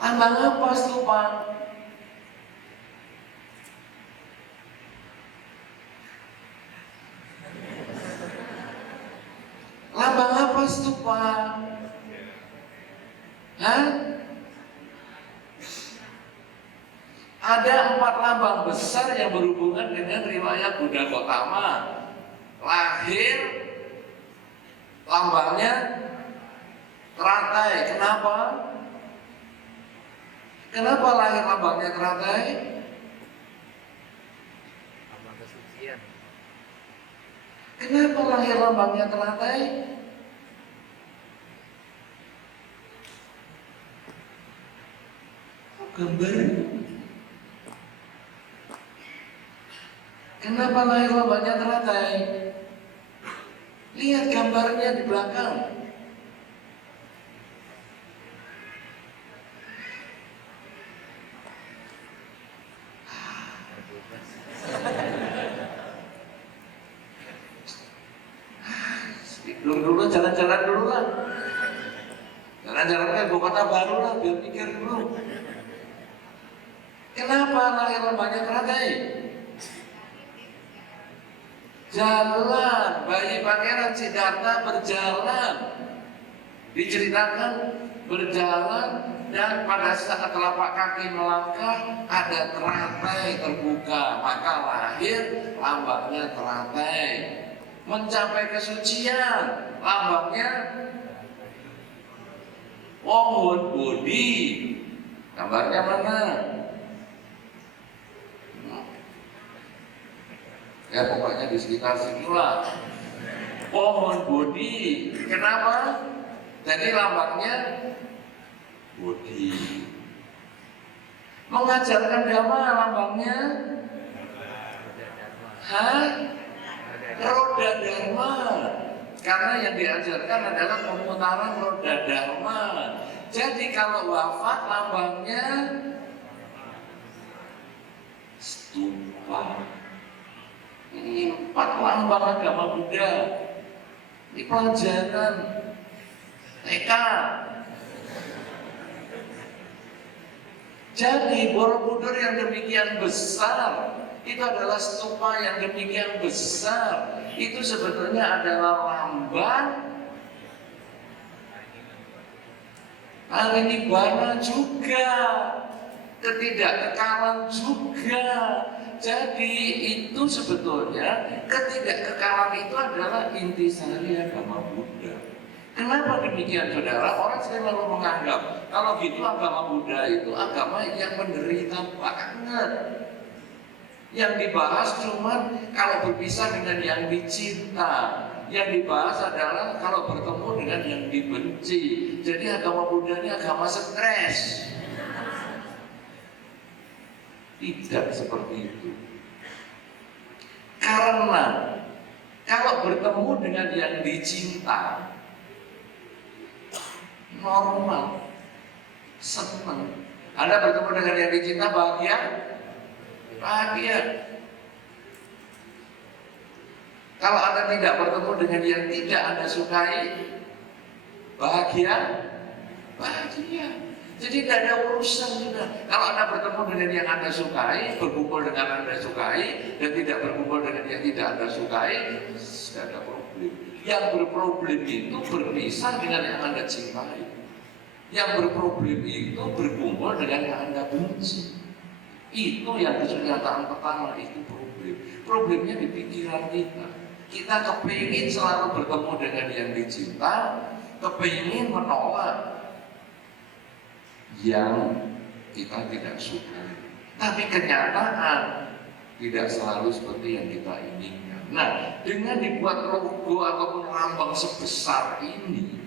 Lambang apa stupa? Lambang apa stupa? Hah? Ada 4 lambang besar yang berhubungan dengan riwayat Buddha Gautama. Lahir lambangnya teratai. Kenapa? Kenapa lahir lambangnya teratai? Lambang kesucian. Kenapa lahir lambangnya teratai? Gambar. Kenapa lahir lambangnya teratai? Lihat gambarnya di belakang. Dulu jalan-jalan dulu lah. Jalan-jalan ke kota baru lah, biar pikir dulu. Kenapa lahir lambangnya teratai? Jalan, bayi pangeran Siddhartha berjalan. Diceritakan berjalan dan pada saat telapak kaki melangkah ada teratai terbuka, maka lahir lambangnya teratai. Mencapai kesucian, lambangnya pohon bodhi. Gambarnya mana? Ya pokoknya di sekitar sinilah. Pohon bodhi. Kenapa? Jadi lambangnya bodhi. Mengajarkan dhamma lambangnya roda dharma. Karena yang diajarkan adalah pemutaran roda dharma. Jadi kalau wafat lambangnya stupa. Ini 4 lambang agama Buddha. Ini pelajaran TK. Jadi Borobudur yang demikian besar itu adalah stupa yang demikian besar. Itu sebetulnya adalah lambang Parinibbana juga, ketidakkekalan juga. Jadi itu sebetulnya ketidakkekalan itu adalah intisari agama Buddha. Kenapa demikian saudara? Orang selalu menganggap kalau gitu agama Buddha itu agama yang menderita banget. Yang dibahas cuma kalau berpisah dengan yang dicinta. Yang dibahas adalah kalau bertemu dengan yang dibenci. Jadi agama Buddha ini agama stres. Tidak seperti itu. Karena kalau bertemu dengan yang dicinta, normal, senang. Anda bertemu dengan yang dicinta bahagia? Bahagia. Kalau Anda tidak bertemu dengan yang tidak Anda sukai, bahagia? Bahagia. Jadi tidak ada urusan sudah. Kalau Anda bertemu dengan yang Anda sukai, berkumpul dengan Anda sukai, dan tidak berkumpul dengan yang tidak Anda sukai, tidak ada problem. Yang berproblem itu berpisah dengan yang Anda cintai. Yang berproblem itu berkumpul dengan yang Anda benci. Itu yang kenyataan pertama, itu problem. Problemnya di pikiran kita. Kita kepingin selalu bertemu dengan yang dicinta, kepingin menolak yang kita tidak suka. Tapi kenyataan tidak selalu seperti yang kita inginkan. Nah, dengan dibuat logo ataupun lambang sebesar ini,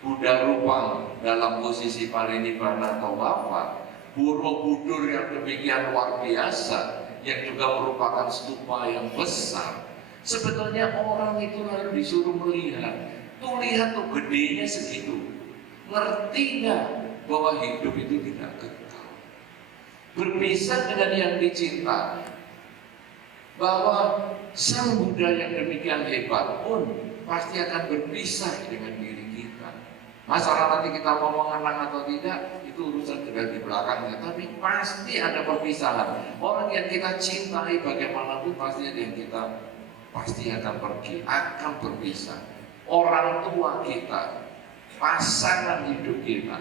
Buddha rupa dalam posisi parinibbana atau wafat, Borobudur yang demikian luar biasa, yang juga merupakan stupa yang besar. Sebetulnya orang itu lalu disuruh melihat, tuh lihat tuh gedenya segitu. Ngerti nggak bahwa hidup itu tidak kekal? Berpisah dengan yang dicinta, bahwa sang Buddha yang demikian hebat pun pasti akan berpisah dengan diri kita. Masalah nanti kita mau mengenang atau tidak, itu urusan sudah di belakangnya. Tapi pasti ada perpisahan. Orang yang kita cintai bagaimanapun pasti ada yang kita pasti akan pergi, akan berpisah. Orang tua kita, pasangan hidup kita,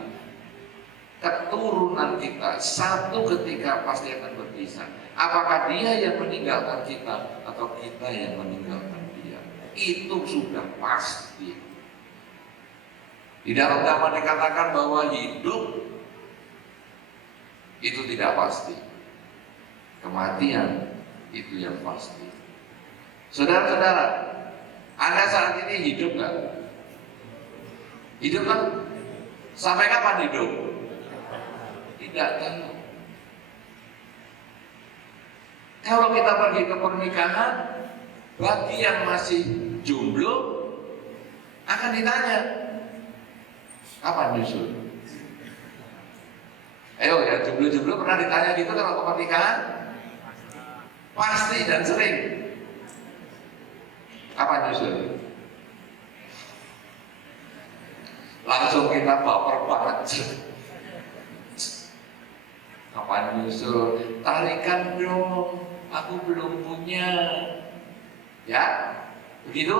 keturunan kita, satu ketika pasti akan berpisah. Apakah dia yang meninggalkan kita atau kita yang meninggalkan dia? Itu sudah pasti. Di dalam agama dikatakan bahwa hidup itu tidak pasti. Kematian itu yang pasti. Saudara-saudara, Anda saat ini hidup nggak? Hidup kan? Sampai kapan hidup? Tidak tahu. Kalau kita pergi ke pernikahan, bagi yang masih jomblo akan ditanya, kapan nyusul? Ayo ya, jomblo-jomblo pernah ditanya gitu kalau ke pernikahan? Pasti dan sering. Kapan nyusul? Langsung kita baper banget. Kapan nyusul? Tarikan dong, aku belum punya. Ya, begitu?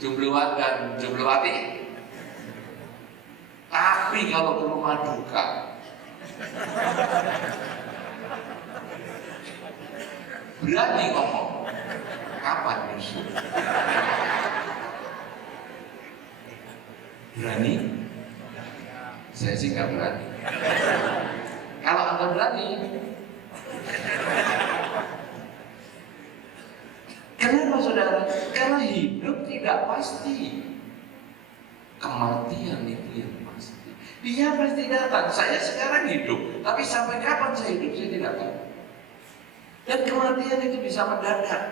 Jombloan dan jomblowati. Tapi kalau ke rumah duka, berani ngomong, kapan nyusul? Berani? Saya sih nggak berani. Kalau Anda berani, kenapa saudara? Karena hidup tidak pasti. Kematian itu yang pasti. Dia pasti datang. Saya sekarang hidup, tapi sampai kapan saya hidup saya tidak tahu. Dan kematian itu bisa mendadak.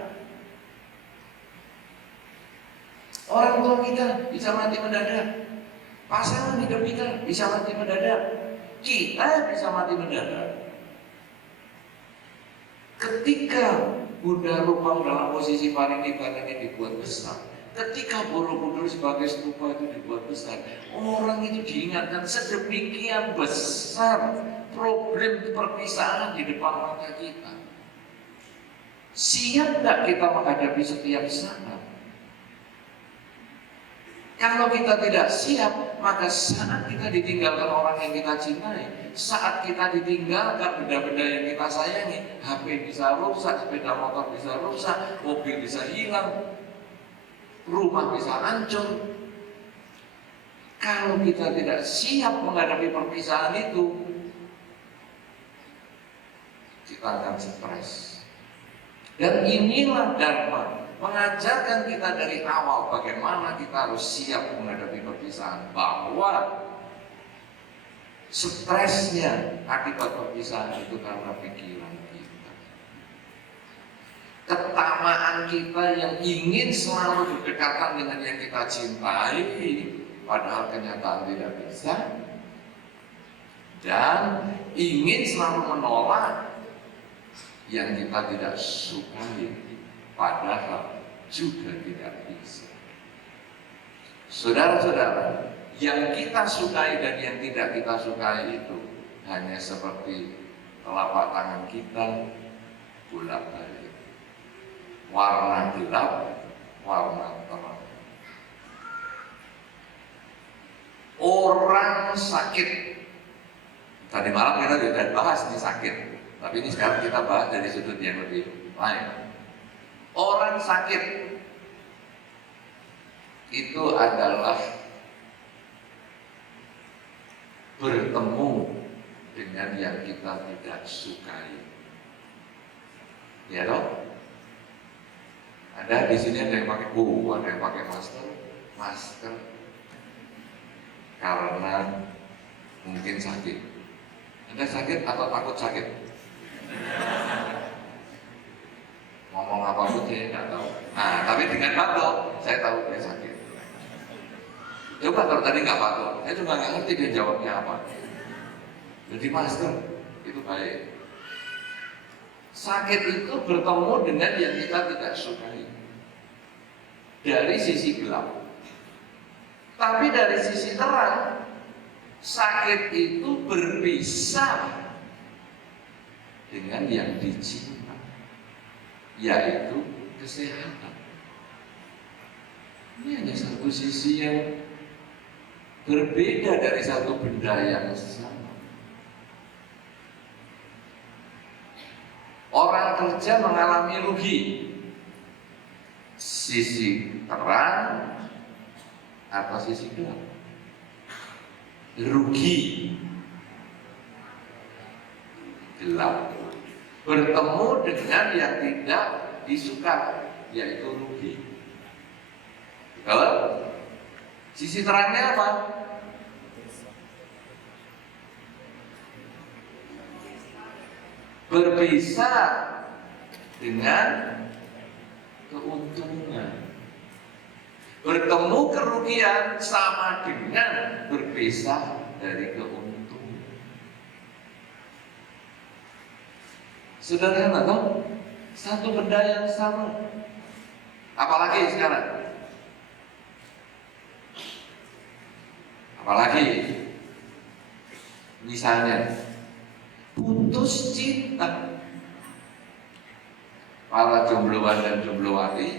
Orang tua kita bisa mati mendadak. Pasangan hidup kita bisa mati mendadak. Kita bisa mati mendadak. Ketika Bunda Rupang dalam posisi paling ini dibuat besar, ketika Borobudur sebagai stupa itu dibuat besar, orang itu diingatkan sedemikian besar problem perpisahan di depan mata kita. Siap tidak kita menghadapi setiap saat? Kalau kita tidak siap, maka saat kita ditinggalkan orang yang kita cintai, saat kita ditinggalkan benda-benda yang kita sayangi, HP bisa rusak, sepeda motor bisa rusak, mobil bisa hilang, rumah bisa hancur. Kalau kita tidak siap menghadapi perpisahan itu, kita akan stres. Dan inilah Dharma mengajarkan kita dari awal bagaimana kita harus siap menghadapi perpisahan, bahwa stresnya akibat perpisahan itu karena pikiran kita, ketamaan kita yang ingin selalu berdekatan dengan yang kita cintai, padahal kenyataan tidak bisa, dan ingin selalu menolak yang kita tidak sukai, padahal juga tidak bisa. Saudara-saudara, yang kita sukai dan yang tidak kita sukai itu hanya seperti telapak tangan kita bolak-balik, warna gelap, warna terang. Orang sakit, tadi malam kita sudah bahas nih sakit, tapi ini sekarang kita bahas dari sudut yang lebih lain. Orang sakit itu adalah bertemu dengan yang kita tidak sukai. Ya toh? Ada di sini ada yang pakai buku, ada yang pakai masker karena mungkin sakit. Anda sakit atau takut sakit? Ngomong apapun saya nggak tahu. Nah, tapi dengan batuk saya tahu dia sakit. Coba kalau tadi nggak batuk, saya juga nggak ngerti dia jawabnya apa. Jadi masker itu baik. Sakit itu bertemu dengan yang kita tidak sukai dari sisi gelap. Tapi dari sisi terang, sakit itu berpisah dengan yang dicinta, yaitu kesehatan. Ini hanya satu sisi yang berbeda dari satu benda yang sama. Orang kerja mengalami rugi, sisi terang atau sisi gelap. Rugi gelap, bertemu dengan yang tidak disukai, yaitu rugi. Kalau sisi terangnya apa? Berpisah dengan keuntungan. Bertemu kerugian sama dengan berpisah dari keuntungan. Sederhana toh? Satu benda yang sama. Apalagi sekarang? Apalagi misalnya putus cinta. Para jombloan dan jomblowati,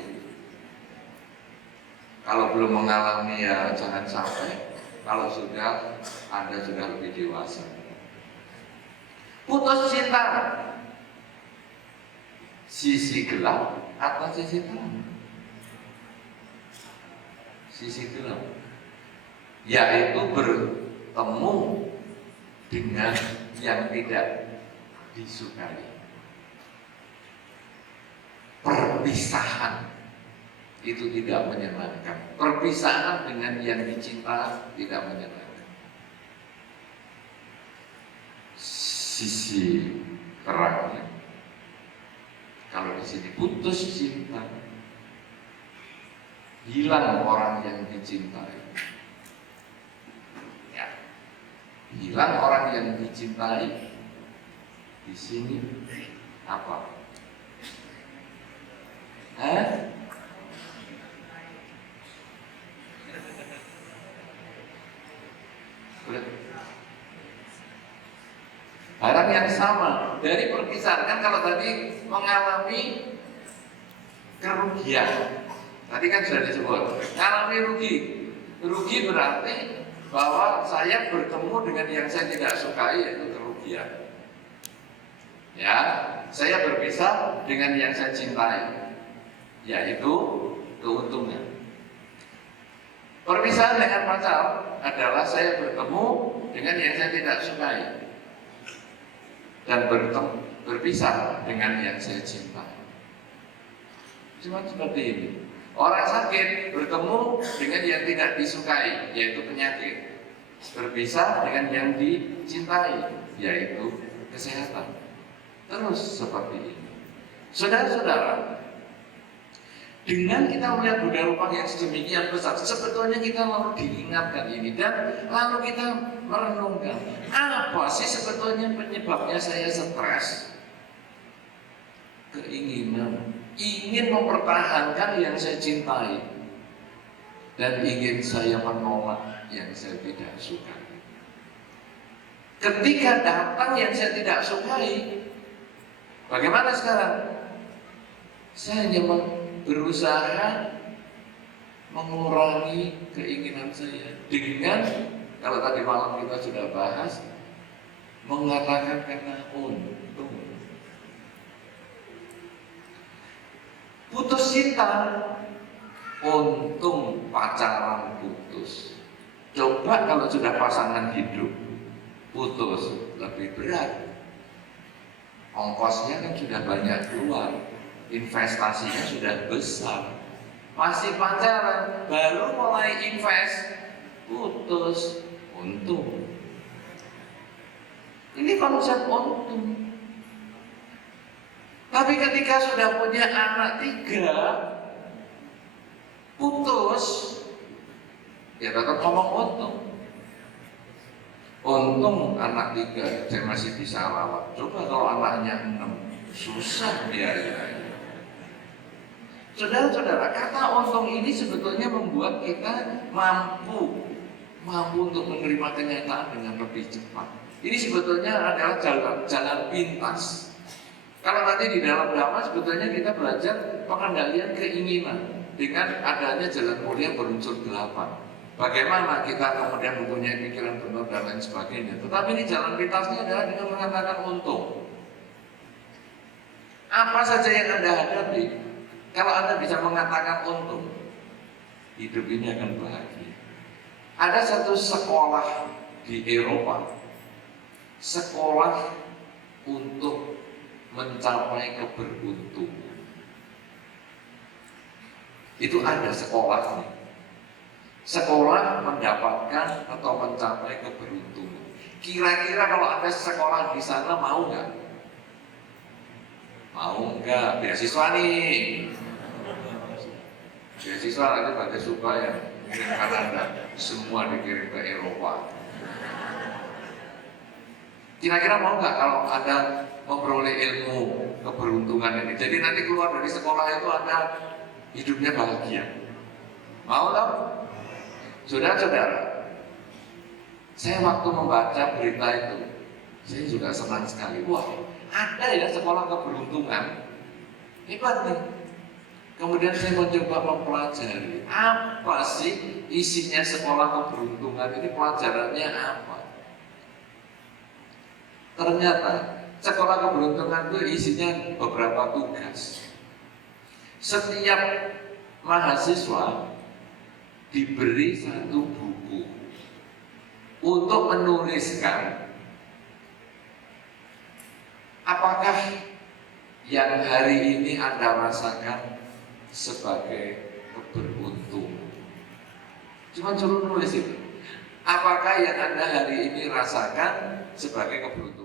kalau belum mengalami ya jangan sampai. Kalau sudah, Anda sudah lebih dewasa. Putus cinta, sisi gelap atau sisi terang? Sisi gelap, yaitu bertemu dengan yang tidak disukai. Perpisahan itu tidak menyenangkan. Perpisahan dengan yang dicinta tidak menyenangkan. Sisi terangnya, kalau di sini putus cinta, hilang orang yang dicintai. Ya, hilang orang yang dicintai. Di sini apa? Barang yang sama dari perpisahan. Kan kalau tadi mengalami kerugian, tadi kan sudah disebut mengalami rugi. Rugi berarti bahwa saya bertemu dengan yang saya tidak sukai, yaitu kerugian. Ya, saya berpisah dengan yang saya cintai, yaitu keuntungan. Perpisahan dengan pacar adalah saya bertemu dengan yang saya tidak sukai dan berpisah dengan yang saya cintai. Cuma seperti ini. Orang sakit bertemu dengan yang tidak disukai, yaitu penyakit. Berpisah dengan yang dicintai, yaitu kesehatan. Terus seperti ini. Saudara-saudara, dengan kita melihat budaya rupa yang sedemikian besar, sebetulnya kita lalu diingatkan ini dan lalu kita merenungkan, apa sih sebetulnya penyebabnya saya stres? Keinginan, ingin mempertahankan yang saya cintai dan ingin saya menolak yang saya tidak sukai. Ketika datang yang saya tidak sukai, bagaimana sekarang? Saya hanya berusaha mengurangi keinginan saya dengan, kalau tadi malam kita sudah bahas, mengatakan karena untung. Putus cinta, untung pacaran putus. Coba kalau sudah pasangan hidup putus, lebih berat. Ongkosnya kan sudah banyak keluar, investasinya sudah besar. Masih pacaran, baru mulai invest, putus, untung. Ini konsep untung. Tapi ketika sudah punya anak 3, putus, ya tetap ngomong untung. Untung anak 3 saya masih bisa rawat. Coba kalau anaknya 6, susah biayanya. Saudara-saudara, kata untung ini sebetulnya membuat kita mampu untuk menerima kenyataan dengan lebih cepat. Ini sebetulnya adalah jalan pintas. Kalau nanti di dalam drama sebetulnya kita belajar pengendalian keinginan dengan adanya jalan mulia berunsur 8. Bagaimana kita kemudian mempunyai pikiran benar dan lain sebagainya. Tetapi ini jalan pintasnya adalah dengan mengatakan untung. Apa saja yang Anda hadapi, kalau Anda bisa mengatakan untung, hidup ini akan bahagia. Ada satu sekolah di Eropa, sekolah untuk mencapai keberuntungan. Itu ada sekolahnya. Sekolah mendapatkan atau mencapai keberuntungan. Kira-kira kalau ada sekolah di sana mau nggak? Mau nggak? Beasiswa nih. Beasiswa nanti pada suka ya. Mungkin Kanada, semua dikirim ke Eropa. Kira-kira mau nggak kalau Anda memperoleh ilmu keberuntungan ini? Jadi nanti keluar dari sekolah itu Anda hidupnya bahagia. Mau nggak? Saudara-saudara, saya waktu membaca berita itu, saya juga senang sekali. Wah, ada ya sekolah keberuntungan. Hebat nih. Kemudian saya mencoba mempelajari apa sih isinya sekolah keberuntungan ini, pelajarannya apa. Ternyata sekolah keberuntungan itu isinya beberapa tugas. Setiap mahasiswa diberi satu buku untuk menuliskan apakah yang hari ini Anda rasakan sebagai keberuntungan. Cuma suruh nulis itu. Apakah yang Anda hari ini rasakan sebagai keberuntungan?